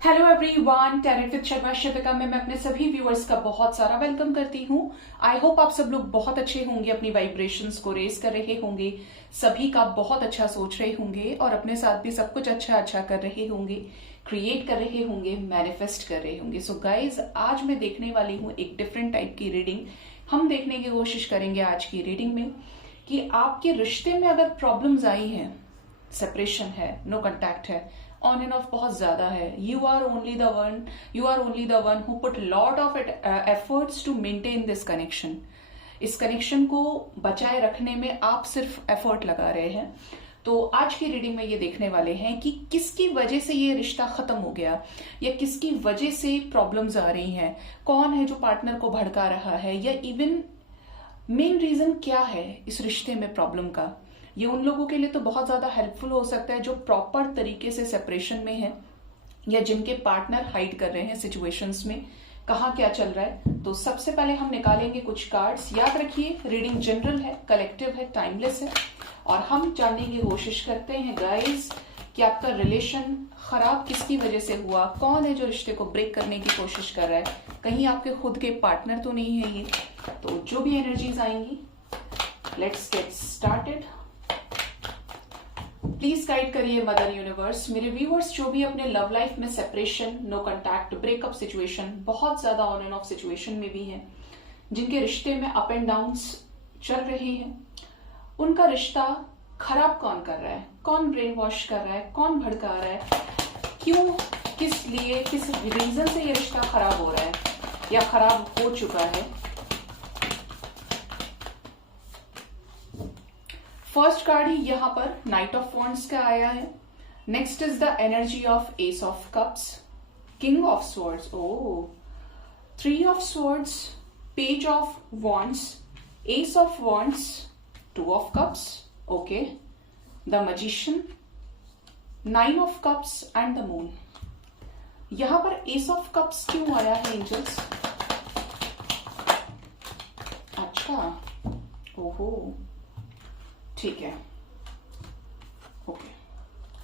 Hello everyone, talent with Sharma Shivika में मैं अपने सभी व्यूअर्स का बहुत सारा वेलकम करती हूँ। आई होप आप सब लोग बहुत अच्छे होंगे, अपनी वाइब्रेशंस को रेज कर रहे होंगे, सभी का बहुत अच्छा सोच रहे होंगे और अपने साथ भी सब कुछ अच्छा अच्छा कर रहे होंगे, क्रिएट कर रहे होंगे, मैनिफेस्ट कर रहे होंगे। सो गाइज, आज मैं देखने वाली हूँ एक डिफरेंट टाइप की रीडिंग। हम देखने की कोशिश करेंगे आज की रीडिंग में कि आपके रिश्ते में अगर प्रॉब्लम्स आई हैं, सेपरेशन है, नो कांटेक्ट है, ऑन एंड ऑफ बहुत ज्यादा है, you are only the one who put lot of efforts to maintain this connection. इस कनेक्शन को बचाए रखने में आप सिर्फ एफर्ट लगा रहे हैं। तो आज की रीडिंग में ये देखने वाले हैं कि किसकी वजह से ये रिश्ता खत्म हो गया या किसकी वजह से प्रॉब्लम्स आ रही हैं, कौन है जो पार्टनर को भड़का रहा है, या इवन मेन रीजन क्या है इस रिश्ते में प्रॉब्लम का। ये उन लोगों के लिए तो बहुत ज्यादा हेल्पफुल हो सकता है जो प्रॉपर तरीके से सेपरेशन में है या जिनके पार्टनर हाइड कर रहे हैं सिचुएशंस में, कहाँ क्या चल रहा है। तो सबसे पहले हम निकालेंगे कुछ कार्ड्स। याद रखिए, रीडिंग जनरल है, कलेक्टिव है, टाइमलेस है और हम जानने की कोशिश करते हैं गाइस कि आपका रिलेशन खराब किसकी वजह से हुआ, कौन है जो रिश्ते को ब्रेक करने की कोशिश कर रहा है, कहीं आपके खुद के पार्टनर तो नहीं है ये। तो जो भी एनर्जीज आएंगी, let's get started. Please guide करिए मदर यूनिवर्स। मेरे व्यूअर्स जो भी अपने लव लाइफ में separation, no contact, breakup situation, बहुत ज्यादा ऑन एंड ऑफ सिचुएशन में भी हैं, जिनके रिश्ते में अप एंड डाउन्स चल रहे हैं, उनका रिश्ता खराब कौन कर रहा है, कौन ब्रेन वॉश कर रहा है, कौन भड़का रहा है, क्यों, किस लिए, किस रीजन से ये रिश्ता खराब हो रहा है या खराब हो चुका है। फर्स्ट कार्ड ही यहाँ पर नाइट ऑफ वॉन्ड्स का आया है। Next is the energy of ace of cups, king of swords, oh, three of swords, page of wands, ace of wands, two of cups, okay, the magician, nine of cups and the moon. यहां पर S of cups क्यों आया है angels? अच्छा, ओहो, ठीक है, okay,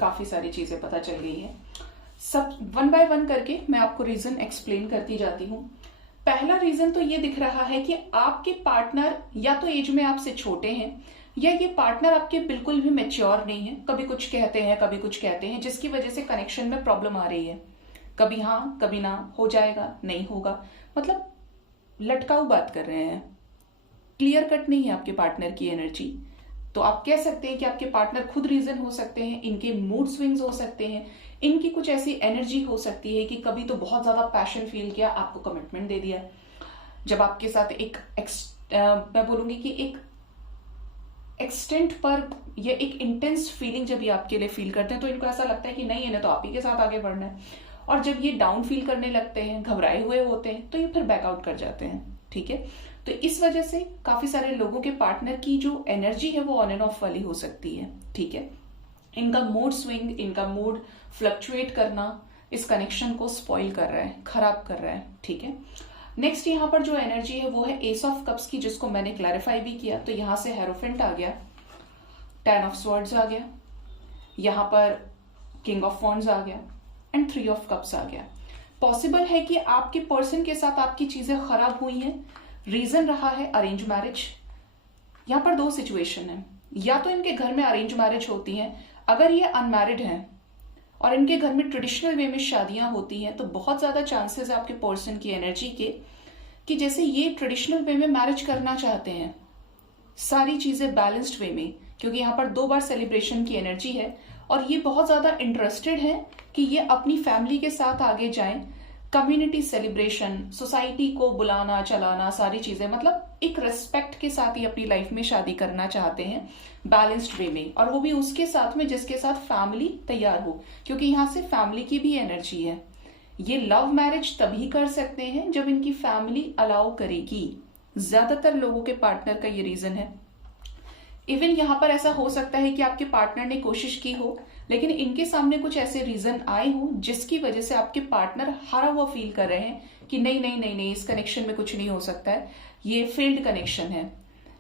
काफी सारी चीजें पता चल गई है। सब वन बाय वन करके मैं आपको रीजन एक्सप्लेन करती जाती हूँ। पहला रीजन तो ये दिख रहा है कि आपके पार्टनर या तो एज में आपसे छोटे हैं या ये पार्टनर आपके बिल्कुल भी मैच्योर नहीं है। कभी कुछ कहते हैं, कभी कुछ कहते हैं, जिसकी वजह से कनेक्शन में प्रॉब्लम आ रही है। कभी हाँ, कभी ना, हो जाएगा, नहीं होगा, मतलब लटकाऊ बात कर रहे हैं, क्लियर कट नहीं है आपके पार्टनर की एनर्जी। तो आप कह सकते हैं कि आपके पार्टनर खुद रीजन हो सकते हैं, इनके मूड स्विंग्स हो सकते हैं, इनकी कुछ ऐसी एनर्जी हो सकती है कि कभी तो बहुत ज्यादा पैशन फील किया, आपको कमिटमेंट दे दिया। जब आपके साथ मैं बोलूंगी कि एक एक्सटेंट पर या एक इंटेंस फीलिंग जब ये आपके लिए फील करते हैं तो इनको ऐसा लगता है कि नहीं, इन्हें तो आप ही के साथ आगे बढ़ना है। और जब ये डाउन फील करने लगते हैं, घबराए हुए होते हैं, तो ये फिर बैकआउट कर जाते हैं। ठीक है, तो इस वजह से काफी सारे लोगों के पार्टनर की जो एनर्जी है वो ऑन एंड ऑफ वाली हो सकती है। ठीक है, इनका मूड स्विंग, इनका मूड फ्लक्चुएट करना इस कनेक्शन को स्पॉइल कर रहा है, खराब कर रहा है। ठीक है, नेक्स्ट यहाँ पर जो एनर्जी है वो है एस ऑफ कप्स की, जिसको मैंने क्लैरिफाई भी किया। तो यहां से हेरोफेंट आ गया, टेन ऑफ स्वॉर्ड्स आ गया, यहां पर किंग ऑफ वॉन्ड्स आ गया एंड थ्री ऑफ कप्स आ गया। पॉसिबल है कि आपके पर्सन के साथ आपकी चीजें खराब हुई हैं। रीजन रहा है अरेंज मैरिज। यहां पर दो सिचुएशन है, या तो इनके घर में अरेंज मैरिज होती है, अगर ये अनमैरिड हैं और इनके घर में ट्रेडिशनल वे में शादियां होती हैं तो बहुत ज्यादा चांसेस है आपके पर्सन की एनर्जी के कि जैसे ये ट्रेडिशनल वे में मैरिज करना चाहते हैं, सारी चीजें बैलेंस्ड वे में, क्योंकि यहाँ पर दो बार सेलिब्रेशन की एनर्जी है और ये बहुत ज्यादा इंटरेस्टेड है कि ये अपनी फैमिली के साथ आगे जाएं। कम्युनिटी सेलिब्रेशन, सोसाइटी को बुलाना चलाना, सारी चीजें, मतलब एक रेस्पेक्ट के साथ ही अपनी लाइफ में शादी करना चाहते हैं, बैलेंस्ड वे में, और वो भी उसके साथ में जिसके साथ फैमिली तैयार हो, क्योंकि यहां से फैमिली की भी एनर्जी है। ये लव मैरिज तभी कर सकते हैं जब इनकी फैमिली अलाउ करेगी। ज्यादातर लोगों के पार्टनर का ये रीजन है। इवन यहां पर ऐसा हो सकता है कि आपके पार्टनर ने कोशिश की हो लेकिन इनके सामने कुछ ऐसे रीजन आए हो जिसकी वजह से आपके पार्टनर हारा हुआ फील कर रहे हैं कि नहीं नहीं नहीं नहीं, इस कनेक्शन में कुछ नहीं हो सकता है, ये फेल्ड कनेक्शन है।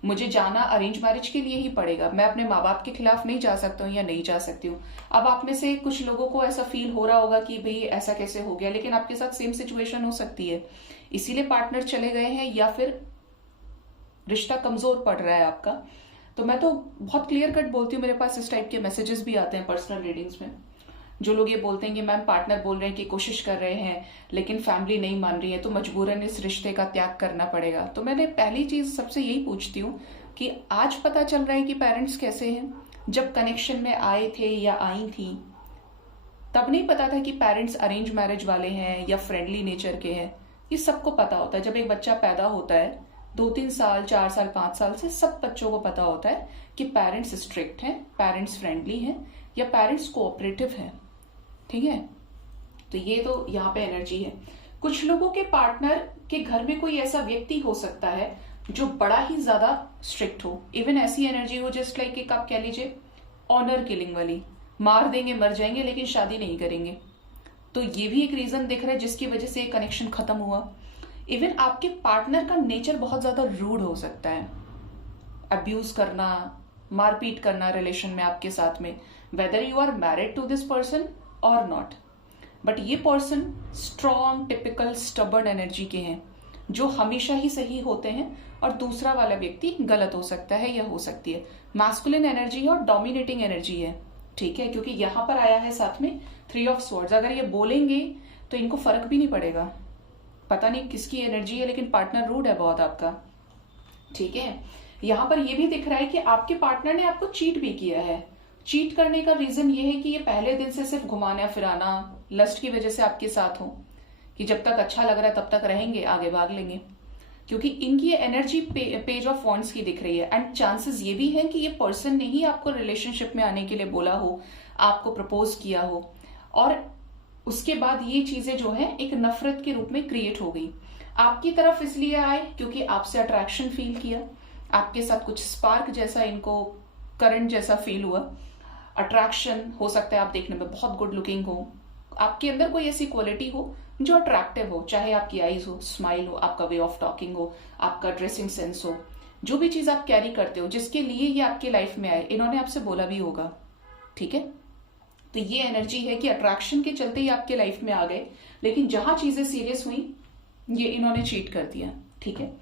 मुझे जाना अरेंज मैरिज के लिए ही पड़ेगा, मैं अपने माँ बाप के खिलाफ नहीं जा सकता हूँ या नहीं जा सकती हूँ। अब आप में से कुछ लोगों को ऐसा फील हो रहा होगा कि भाई ऐसा कैसे हो गया, लेकिन आपके साथ सेम सिचुएशन हो सकती है, इसीलिए पार्टनर चले गए हैं या फिर रिश्ता कमजोर पड़ रहा है आपका। तो मैं तो बहुत क्लियर कट बोलती हूँ, मेरे पास इस टाइप के मैसेजेस भी आते हैं पर्सनल रीडिंग्स में, जो लोग ये बोलते हैं कि मैम पार्टनर बोल रहे हैं कि कोशिश कर रहे हैं लेकिन फैमिली नहीं मान रही है, तो मजबूरन इस रिश्ते का त्याग करना पड़ेगा। तो मैंने पहली चीज सबसे यही पूछती हूँ कि आज पता चल रहा है कि पेरेंट्स कैसे हैं, जब कनेक्शन में आए थे या आई थी तब नहीं पता था कि पेरेंट्स अरेंज मैरिज वाले हैं या फ्रेंडली नेचर के हैं। ये सबको पता होता है, जब एक बच्चा पैदा होता है 2-3 साल 4 साल 5 साल से सब बच्चों को पता होता है कि पेरेंट्स स्ट्रिक्ट हैं, पेरेंट्स फ्रेंडली हैं या पेरेंट्स कोऑपरेटिव हैं। ठीक है, तो ये तो यहाँ पे एनर्जी है। कुछ लोगों के पार्टनर के घर में कोई ऐसा व्यक्ति हो सकता है जो बड़ा ही ज्यादा स्ट्रिक्ट हो, इवन ऐसी एनर्जी हो जस्ट लाइक एक आप कह लीजिए ऑनर किलिंग वाली, मार देंगे मर जाएंगे लेकिन शादी नहीं करेंगे। तो ये भी एक रीजन दिख रहा है जिसकी वजह से कनेक्शन खत्म हुआ। इवन आपके पार्टनर का नेचर बहुत ज्यादा रूड हो सकता है, अब्यूज करना, मारपीट करना रिलेशन में आपके साथ में, whether you are married to this person और नॉट। बट ये person strong typical stubborn energy के हैं जो हमेशा ही सही होते हैं और दूसरा वाला व्यक्ति गलत हो सकता है या हो सकती है। मैस्कुलिन एनर्जी और डोमिनेटिंग एनर्जी है। ठीक है, क्योंकि यहां पर आया है साथ में 3 ऑफ स्वॉर्ड्स। अगर ये बोलेंगे तो इनको फर्क भी नहीं पड़ेगा, पता नहीं किसकी एनर्जी है लेकिन पार्टनर रूड है बहुत आपका। ठीक है, यहां पर ये भी दिख रहा है कि आपके पार्टनर ने आपको चीट भी किया है। चीट करने का रीजन ये है कि ये पहले दिन से सिर्फ घुमाना फिराना लस्ट की वजह से आपके साथ हो, कि जब तक अच्छा लग रहा है तब तक रहेंगे, आगे भाग लेंगे, क्योंकि इनकी एनर्जी पेज ऑफ वॉन्ड्स की दिख रही है। एंड चांसेस ये भी है कि ये पर्सन ने ही आपको रिलेशनशिप में आने के लिए बोला हो, आपको प्रपोज किया हो और उसके बाद ये चीजें जो है एक नफरत के रूप में क्रिएट हो गई। आपकी तरफ इसलिए आए क्योंकि आपसे अट्रैक्शन फील किया, आपके साथ कुछ स्पार्क जैसा इनको करंट जैसा फील हुआ। अट्रैक्शन हो सकता है आप देखने में बहुत गुड लुकिंग हो, आपके अंदर कोई ऐसी क्वालिटी हो जो अट्रैक्टिव हो, चाहे आपकी आईज हो, स्माइल हो, आपका वे ऑफ टॉकिंग हो, आपका ड्रेसिंग सेंस हो, जो भी चीज आप कैरी करते हो जिसके लिए ये आपके लाइफ में आए, इन्होंने आपसे बोला भी होगा। ठीक है, तो ये एनर्जी है कि अट्रैक्शन के चलते ही आपके लाइफ में आ गए, लेकिन जहां चीजें सीरियस हुई ये इन्होंने चीट कर दिया। ठीक है,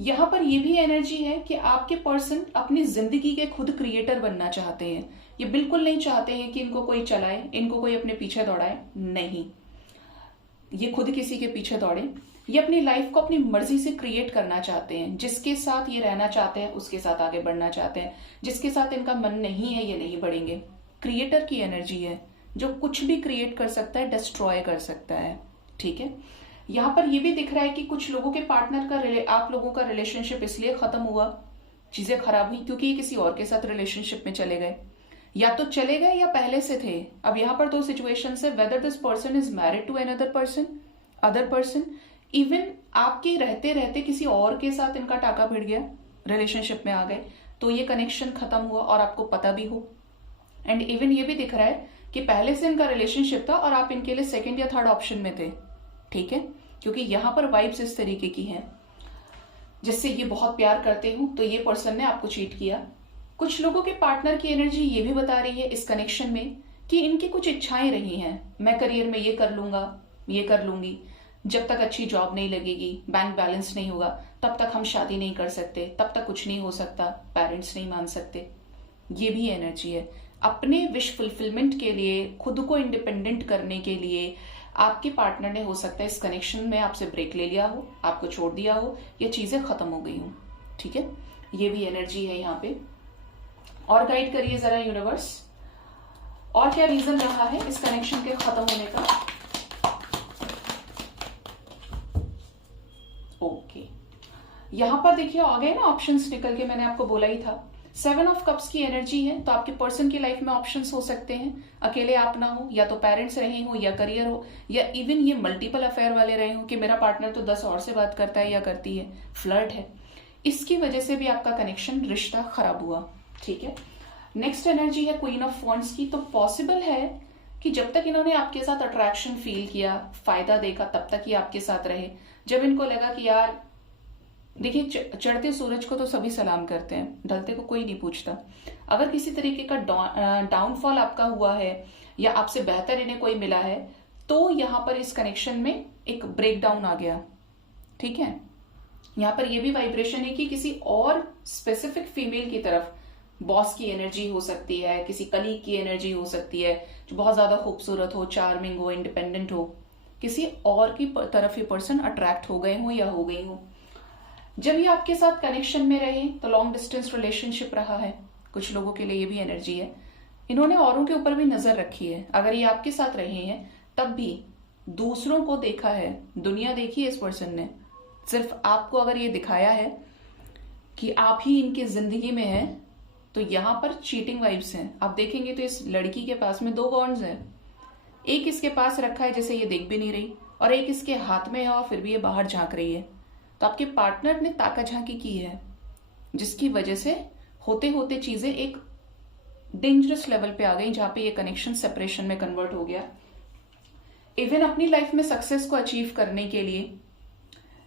यहां पर ये भी एनर्जी है कि आपके पर्सन अपनी जिंदगी के खुद क्रिएटर बनना चाहते हैं। ये बिल्कुल नहीं चाहते हैं कि इनको कोई चलाए, इनको कोई अपने पीछे दौड़ाए, नहीं, ये खुद किसी के पीछे दौड़े। ये अपनी लाइफ को अपनी मर्जी से क्रिएट करना चाहते हैं, जिसके साथ ये रहना चाहते हैं उसके साथ आगे बढ़ना चाहते हैं, जिसके साथ इनका मन नहीं है ये नहीं बढ़ेंगे। क्रिएटर की एनर्जी है जो कुछ भी क्रिएट कर सकता है, डिस्ट्रॉय कर सकता है। ठीक है, यहां पर ये भी दिख रहा है कि कुछ लोगों के पार्टनर का आप लोगों का रिलेशनशिप इसलिए खत्म हुआ, चीजें खराब हुई क्योंकि ये किसी और के साथ रिलेशनशिप में चले गए, या तो चले गए या पहले से थे। अब यहां पर 2 सिचुएशन है, whether this person is married to another person, other person, even आपके रहते रहते किसी और के साथ इनका टाका भिड़ गया, रिलेशनशिप में आ गए, तो ये कनेक्शन खत्म हुआ और आपको पता भी हो। एंड इवन ये भी दिख रहा है कि पहले से इनका रिलेशनशिप था और आप इनके लिए 2nd या 3rd ऑप्शन में थे। ठीक है, क्योंकि यहां पर वाइब्स इस तरीके की हैं जिससे ये बहुत प्यार करते हो, तो ये पर्सन ने आपको चीट किया। कुछ लोगों के पार्टनर की एनर्जी ये भी बता रही है इस कनेक्शन में कि इनकी कुछ इच्छाएं रही हैं, मैं करियर में ये कर लूंगा, ये कर लूंगी, जब तक अच्छी जॉब नहीं लगेगी, बैंक बैलेंस नहीं होगा, तब तक हम शादी नहीं कर सकते, तब तक कुछ नहीं हो सकता, पेरेंट्स नहीं मान सकते। ये भी एनर्जी है। अपने विश फुलफिलमेंट के लिए, खुद को इंडिपेंडेंट करने के लिए आपके पार्टनर ने हो सकता है इस कनेक्शन में आपसे ब्रेक ले लिया हो, आपको छोड़ दिया हो, या चीजें खत्म हो गई हो। ठीक है, ये भी एनर्जी है यहाँ पे। और गाइड करिए जरा यूनिवर्स, और क्या रीजन रहा है इस कनेक्शन के खत्म होने का। ओके, यहां पर देखिए आ गए ना ऑप्शंस निकल के, मैंने आपको बोला ही था 7 ऑफ कप्स की एनर्जी है, तो आपके पर्सन की लाइफ में ऑप्शंस हो सकते हैं। अकेले आप ना हो, या तो पेरेंट्स रहे हो, या करियर हो, या इवन ये मल्टीपल अफेयर वाले रहे हो कि मेरा पार्टनर तो 10 और से बात करता है या करती है, फ्लर्ट है, इसकी वजह से भी आपका कनेक्शन, रिश्ता खराब हुआ। ठीक है, नेक्स्ट एनर्जी है क्वीन ऑफ वॉन्ड्स की। तो पॉसिबल है कि जब तक इन्होंने आपके साथ अट्रैक्शन फील किया, फायदा देखा, तब तक ही आपके साथ रहे। जब इनको लगा कि यार देखिए, चढ़ते सूरज को तो सभी सलाम करते हैं, ढलते को कोई नहीं पूछता। अगर किसी तरीके का डाउनफॉल आपका हुआ है या आपसे बेहतर इन्हें कोई मिला है, तो यहां पर इस कनेक्शन में एक ब्रेकडाउन आ गया। ठीक है, यहां पर यह भी वाइब्रेशन है कि किसी और स्पेसिफिक फीमेल की तरफ बॉस की एनर्जी हो सकती है, किसी कलीग की एनर्जी हो सकती है जो बहुत ज्यादा खूबसूरत हो, चार्मिंग हो, इंडिपेंडेंट हो, किसी और की तरफ ये पर्सन अट्रैक्ट हो गए हो या हो गई हो। जब ये आपके साथ कनेक्शन में रहे तो लॉन्ग डिस्टेंस रिलेशनशिप रहा है। कुछ लोगों के लिए ये भी एनर्जी है। इन्होंने औरों के ऊपर भी नजर रखी है। अगर ये आपके साथ रहे हैं तब भी दूसरों को देखा है, दुनिया देखी है इस पर्सन ने। सिर्फ आपको अगर ये दिखाया है कि आप ही इनकी जिंदगी में हैं, तो यहां पर चीटिंग वाइब्स हैं। आप देखेंगे तो इस लड़की के पास में 2 वॉन्ड्स हैं। एक इसके पास रखा है जैसे ये देख भी नहीं रही, और एक इसके हाथ में है और फिर भी ये बाहर झांक रही है। तो आपके पार्टनर ने ताका झांकी की है, जिसकी वजह से होते होते चीजें एक डेंजरस लेवल पे आ गई, जहां पे ये कनेक्शन सेपरेशन में कन्वर्ट हो गया। इवन अपनी लाइफ में सक्सेस को अचीव करने के लिए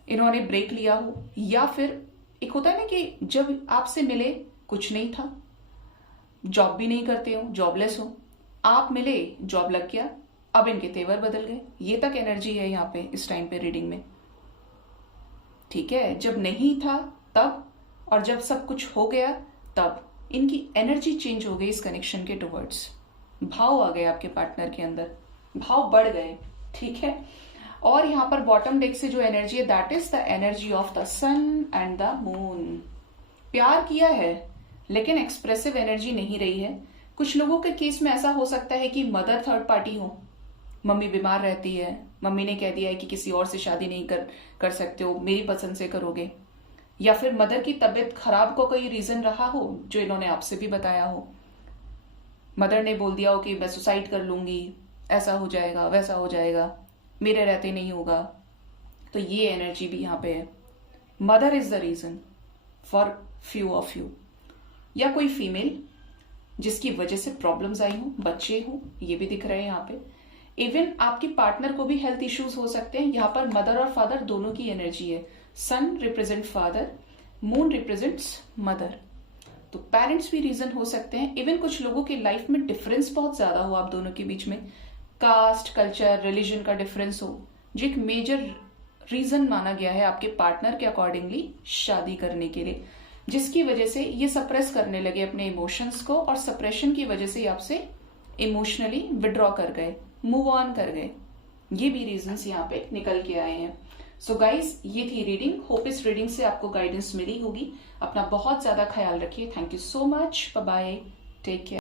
इन्होंने ब्रेक लिया हो, या फिर एक होता है ना कि जब आपसे मिले कुछ नहीं था, जॉब भी नहीं करते हो, जॉबलेस हो, आप मिले जॉब लग गया, अब इनके तेवर बदल गए। ये तक एनर्जी है यहाँ पे इस टाइम पे रीडिंग में। ठीक है, जब नहीं था तब, और जब सब कुछ हो गया तब इनकी एनर्जी चेंज हो गई इस कनेक्शन के टुवर्ड्स। भाव आ गए आपके पार्टनर के अंदर, भाव बढ़ गए। ठीक है, और यहां पर बॉटम डेक से जो एनर्जी है, that is the energy of the sun and the moon. प्यार किया है लेकिन एक्सप्रेसिव एनर्जी नहीं रही है। कुछ लोगों के केस में ऐसा हो सकता है कि मदर थर्ड पार्टी हो, मम्मी बीमार रहती है, मम्मी ने कह दिया है कि किसी और से शादी नहीं कर सकते हो, मेरी पसंद से करोगे, या फिर मदर की तबीयत खराब को कोई रीजन रहा हो जो इन्होंने आपसे भी बताया हो। मदर ने बोल दिया हो कि मैं सुसाइड कर लूंगी, ऐसा हो जाएगा, वैसा हो जाएगा, मेरे रहते नहीं होगा। तो ये एनर्जी भी यहाँ पे है। Mother is the reason for few of you, या कोई फीमेल जिसकी वजह से प्रॉब्लम्स आई हो, बच्चे हो, ये भी दिख रहे हैं यहाँ पे। इवन आपकी पार्टनर को भी हेल्थ इश्यूज हो सकते हैं। यहाँ पर मदर और फादर दोनों की एनर्जी है। Sun represent father, moon represents mother. तो पेरेंट्स भी रीजन हो सकते हैं। इवन कुछ लोगों की लाइफ में डिफरेंस बहुत ज्यादा हो आप दोनों के बीच में, कास्ट, कल्चर, रिलीजन का डिफरेंस हो, जो एक मेजर रीजन माना गया है आपके पार्टनर के अकॉर्डिंगली शादी करने के लिए, जिसकी वजह से ये सप्रेस करने लगे अपने इमोशंस को, और सप्रेशन की वजह से आपसे इमोशनली विड्रॉ कर गए, मूव ऑन कर गए। ये भी रीजंस यहाँ पे निकल के आए हैं। सो गाइज, ये थी रीडिंग। होप इस रीडिंग से आपको गाइडेंस मिली होगी। अपना बहुत ज्यादा ख्याल रखिए। Thank you so much. Bye bye, take care.